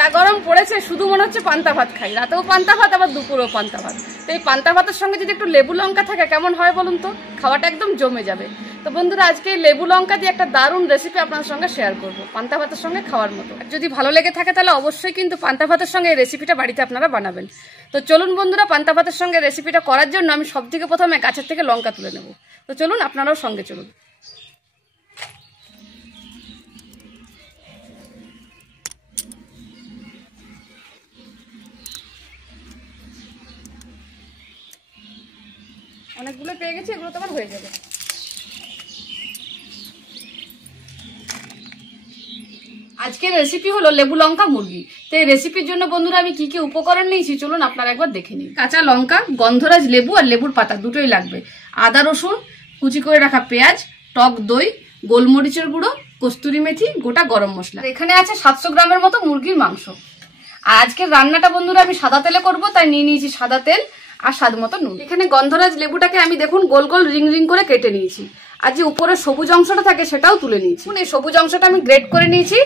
যা গরম পড়েছে শুধু মনে হচ্ছে পান্তা ভাত খাই, রাতেও পান্তা ভাত আবার দুপুরেও পান্তা ভাত। তো এই পান্তা ভাতের সঙ্গে যদি একটু লেবু লঙ্কা থাকে কেমন হয় বলুন তো, খাওয়াটা একদম জমে যাবে। তো বন্ধুরা আজকে লেবু লঙ্কা দিয়ে একটা দারুণ রেসিপি আপনার সঙ্গে শেয়ার করবো, পান্তা ভাতের সঙ্গে খাওয়ার মতো। যদি ভালো লেগে থাকে তাহলে অবশ্যই কিন্তু পান্তা ভাতের সঙ্গে এই রেসিপিটা বাড়িতে আপনারা বানাবেন। তো চলুন বন্ধুরা, পান্তা ভাতের সঙ্গে রেসিপিটা করার জন্য আমি সব থেকে প্রথমে গাছের থেকে লঙ্কা তুলে নেব। তো চলুন আপনারাও সঙ্গে চলুন। অনেকগুলো পেয়ে গেছি, এগুলো তো আমার হয়ে যাবে। আজকের রেসিপি হলো লেবু লঙ্কা মুরগি। তো এই রেসিপির জন্য বন্ধুরা আমি কি কি উপকরণ নিয়েছি চলুন আপনারা একবার দেখে নিন। কাঁচা লঙ্কা, গন্ধরাজ লেবু আর লেবুর পাতা দুটোই লাগবে, আদা রসুন, কুচি করে রাখা পেঁয়াজ, টক দই, গোলমরিচের গুঁড়ো, কস্তুরি মেথি, গোটা গরম মশলা। এখানে আছে 700 গ্রামের মতো মুরগির মাংস। আর আজকের রান্নাটা বন্ধুরা আমি সাদা তেলে করব, তাই নিয়ে নিয়েছি সাদা তেল আর স্বাদ মতো নুন। এখানে গন্ধরাজ লেবুটাকে আমি দেখুন গোল গোল রিং রিং করে কেটে নিয়েছি, আর যে উপরে সবুজ অংশটা থাকে সেটাও তুলে নিয়েছি। এই সবুজ অংশটা আমি গ্রেট করে নিয়েছি,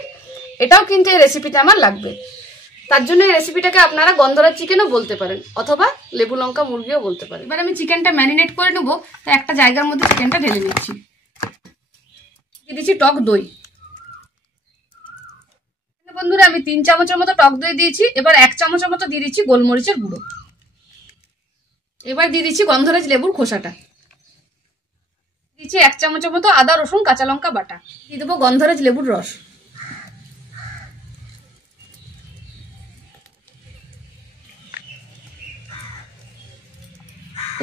এটাও কিন্তু এই রেসিপিতে আমার লাগবে। তার জন্য এই রেসিপিটাকে আপনারা গন্ধরাজ চিকেনও বলতে পারেন অথবা লেবু লঙ্কা মুরগিও বলতে পারেন। এবার আমি চিকেনটা ম্যারিনেট করে নেবো, তাই একটা জায়গার মধ্যে চিকেনটা ঢেলে নিচ্ছি। দিয়ে দিচ্ছি টক দই। বন্ধুরা আমি 3 চামচের মতো টক দই দিয়েছি। এবার 1 চামচের মতো দিয়ে দিচ্ছি গোলমরিচের গুঁড়ো। এবার দিয়ে দিচ্ছি গন্ধরাজ লেবুর খোসাটা। দিচ্ছি 1 চামচের মতো আদা রসুন কাঁচা লঙ্কা বাটা। দিয়ে দেবো গন্ধরাজ লেবুর রস।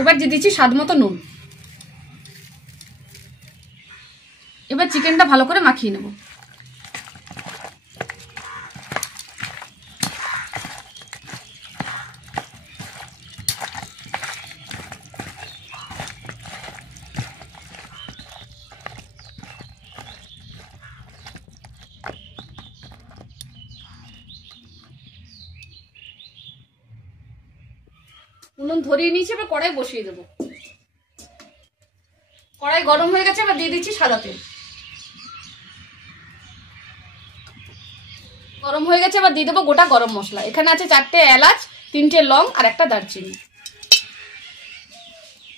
এবার দিয়ে দিচ্ছি স্বাদ মতো নুন। এবার চিকেনটা ভালো করে মাখিয়ে নেব। উনুন ধরিয়ে নিয়েছি, এবার কড়াই বসিয়ে দেবো। কড়াই গরম হয়ে গেছে, এবার দিয়ে দিচ্ছি সাদা তেল। গরম হয়ে গেছে, এবার দিয়ে দেবো গোটা গরম মশলা। এখানে আছে 4টে এলাচ, 3টে লং আর একটা দারচিনি।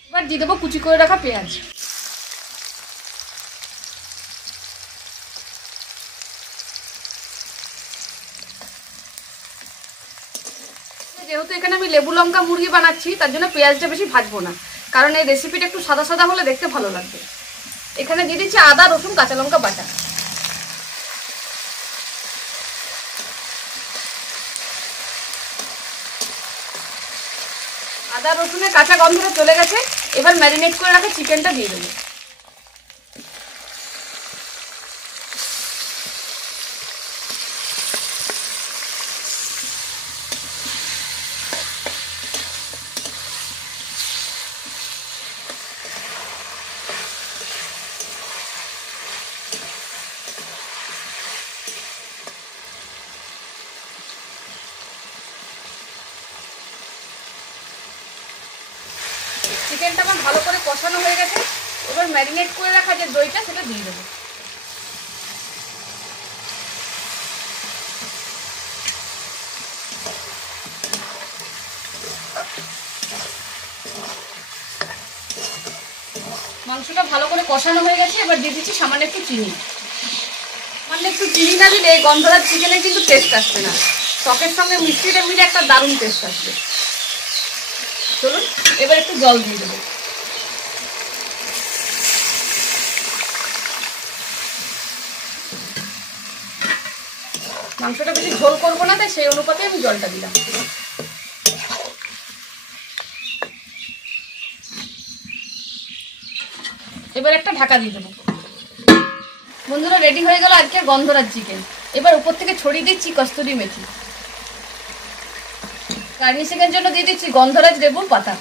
এবার দিয়ে দেবো কুচি করে রাখা পেঁয়াজ। যেহেতু এখানে আমি লেবু লঙ্কা মুরগি বানাচ্ছি তার জন্য পেঁয়াজটা বেশি ভাজবো না, কারণ এই রেসিপিটা একটু সাদা সাদা হলে দেখতে ভালো লাগবে। এখানে দিয়ে দিচ্ছি আদা রসুন কাঁচা লঙ্কা বাটা। আদা রসুনের কাঁচা গন্ধটা চলে গেছে, এবার ম্যারিনেট করে রাখা চিকেনটা দিয়ে দেবো। চিকেনটা আমার ভালো করে কষানো হয়ে গেছে, এবার ম্যারিনেট করে রাখা যে দইটা সেটা দিয়ে দেবো। মাংসটা ভালো করে কষানো হয়ে গেছে, এবার দিয়ে দিচ্ছি সামান্য একটু চিনি। সামান্য একটু চিনি না দিলে গন্ধরাজ চিকেনের কিন্তু টেস্ট আসবে না, টকের সঙ্গে মিষ্টিটা মিলে একটা দারুণ টেস্ট আসবে। চলুন এবার একটু জল দিয়ে দেবো। মাংসটা বেশি ঝোল করবো না, তাই সেই অনুপাতে আমি জলটা দিলাম। এবার একটা ঢাকা দিয়ে দেবো। বন্ধুরা রেডি হয়ে গেল আজকে গন্ধরাজ চিকেন। এবার উপর থেকে ছড়িয়ে দিচ্ছি কস্তুরি মেথি। গার্নিশিংয়ের জন্য দিয়ে দিচ্ছি গন্ধরাজ লেবুর পাতা।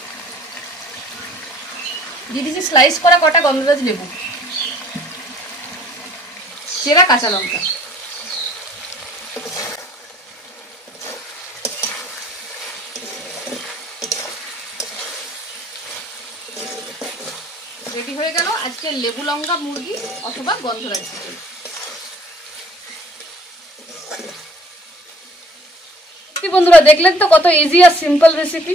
দিয়ে দিচ্ছি স্লাইস করা কটা গন্ধরাজ লেবু, চেরা কাঁচা লঙ্কা। রেডি হয়ে গেল আজকে লেবু লঙ্কা মুরগি অথবা গন্ধরাজ চিকেন। বন্ধুরা, দেখলেন তো কত ইজি আর সিম্পল রেসিপি,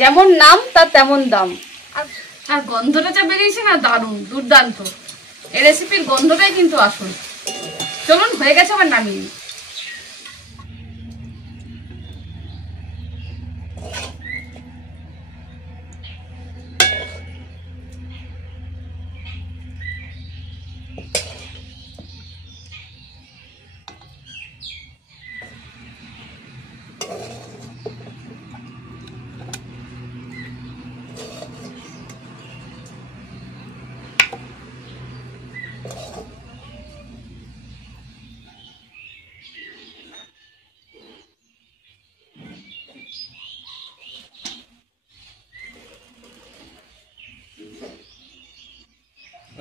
যেমন নাম তার তেমন দাম। আর গন্ধটা যা বেরিয়েছে না, দারুণ দুর্দান্ত। এই রেসিপির গন্ধটাই কিন্তু আসল। চলুন, হয়ে গেছে, আবার নামিয়ে নিই।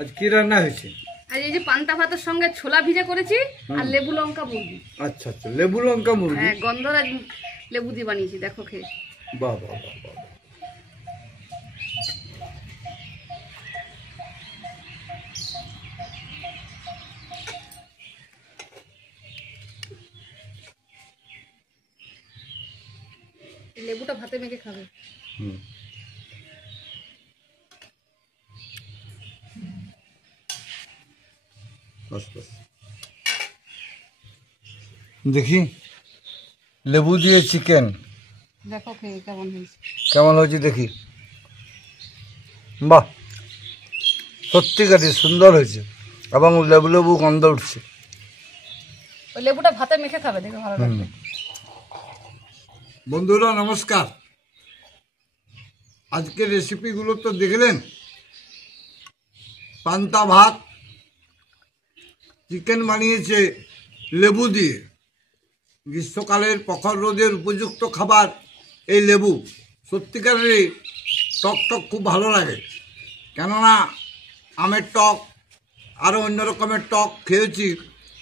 আজ কি রান্না হয়েছে? আর এই যে পান্তা ভাতের সঙ্গে ছোলা ভিজে করেছি আর লেবু লঙ্কা মুরগি। আচ্ছা আচ্ছা, লেবু লঙ্কা মুরগি। হ্যাঁ, গন্ধরাজ লেবু দিয়ে বানিয়েছি, দেখো খেয়ে। বাহ বাহ বাহ বাহ। লেবুটা ভাতে মেখে খাবে। হুম, বাস বাস। দেখি লেবু দিয়ে চিকেন দেখো খেয়ে কেমন হয়েছে। কেমন হয়েছে দেখি। বাহ, সত্যিকারই সুন্দর হয়েছে এবং লেবু লেবু গন্ধ উঠছে। ওই লেবুটা ভাতে মেখে খাবে, দেখে ভালো লাগবে। বন্ধুরা নমস্কার, আজকের রেসিপিগুলো তো দেখলেন। পান্তা ভাত, চিকেন বানিয়েছে লেবু দিয়ে। গ্রীষ্মকালের প্রখর রোদের উপযুক্ত খাবার এই লেবু। সত্যিকারেরই টক টক খুব ভালো লাগে, কেননা আমের টক আরও অন্য রকমের টক খেয়েছি,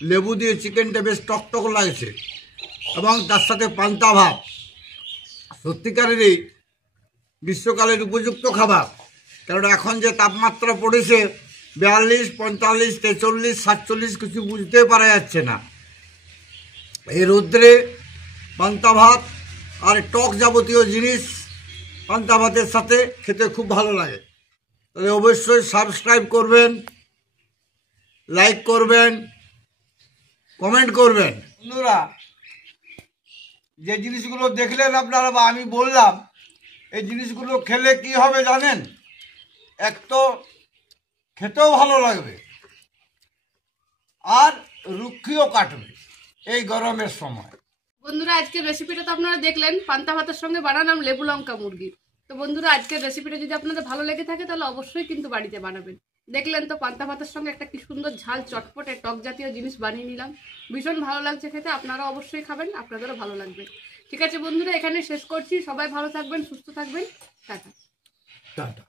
লেবু দিয়ে চিকেনটা বেশ টক টক লাগছে এবং তার সাথে পান্তা ভাত। সত্যিকারেরই গ্রীষ্মকালের উপযুক্ত খাবার, কারণ এখন যে তাপমাত্রা পড়েছে 42, 45, 43, 47, কিছু বুঝতে পারা যাচ্ছে না। এই রৌদ্রে পান্তা ভাত আর টক যাবতীয় জিনিস পান্তা ভাতের সাথে খেতে খুব ভালো লাগে। তাহলে অবশ্যই সাবস্ক্রাইব করবেন, লাইক করবেন, কমেন্ট করবেন। বন্ধুরা, যে জিনিসগুলো দেখলেন আপনারা বা আমি বললাম, এই জিনিসগুলো খেলে কি হবে জানেন? এক তো খেতেও ভালো লাগবে আর রুক্ষিও কাটবে এই গরমের সময়। বন্ধুরা, আজকের রেসিপিটা তো আপনারা দেখলেন, পান্তা ভাতের সঙ্গে বানালাম লেবু লঙ্কা মুরগি। তো বন্ধুরা, আজকের রেসিপিটা যদি আপনাদের ভালো লেগে থাকে তাহলে অবশ্যই কিন্তু বাড়িতে বানাবেন। দেখলেন তো পান্তা ভাতের সঙ্গে একটা কি সুন্দর ঝাল চটপটে টক জাতীয় জিনিস বানিয়ে নিলাম। ভীষণ ভালো লাগছে খেতে, আপনারা অবশ্যই খাবেন, আপনাদেরও ভালো লাগবে। ঠিক আছে বন্ধুরা, এখানে শেষ করছি। সবাই ভালো থাকবেন, সুস্থ থাকবেন। টাটা। টাটা।